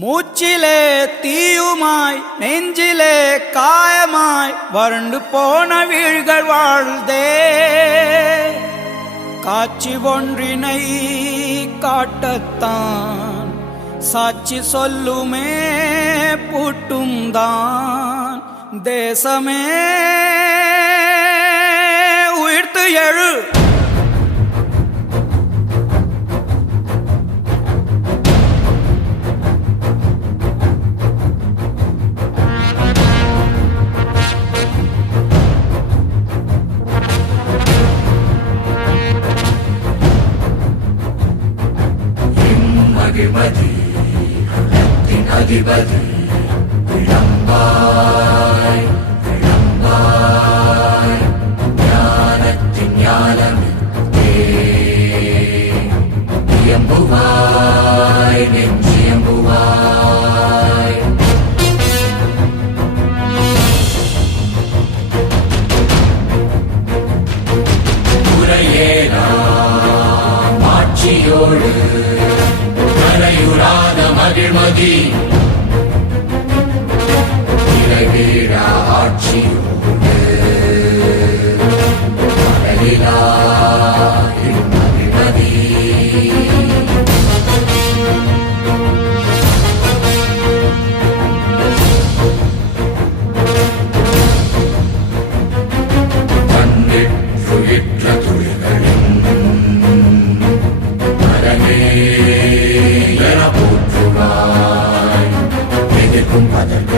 மூச்சிலே தீயுமாய் நெஞ்சிலே காயமாய் வறண்டு போன வீழ்கள் வாழ்தே. காட்சி ஒன்றினை காட்டத்தான் சாட்சி சொல்லுமே பூட்டும் தான். தேசமே உயிர்த்து எழு. மகிழ்மதி உள்ளத்தின் அதிபதி விளம்பாய் விளம்பாய் ஞானத்தின் ஞானமித்தே இயம்புவாய் நெஞ்சியம்புவாய். உரையேலாம் ஆட்சியோடு மறையுறாத மகிழ்மதி நிறைவேறா ஆட்சியோடு மகளிலா மகிழ்மதி. கண்ணிற்றுயிற்ற துளிகளின் மரமே போற்றுவாய் எதிர்க்கும் பதர்கள்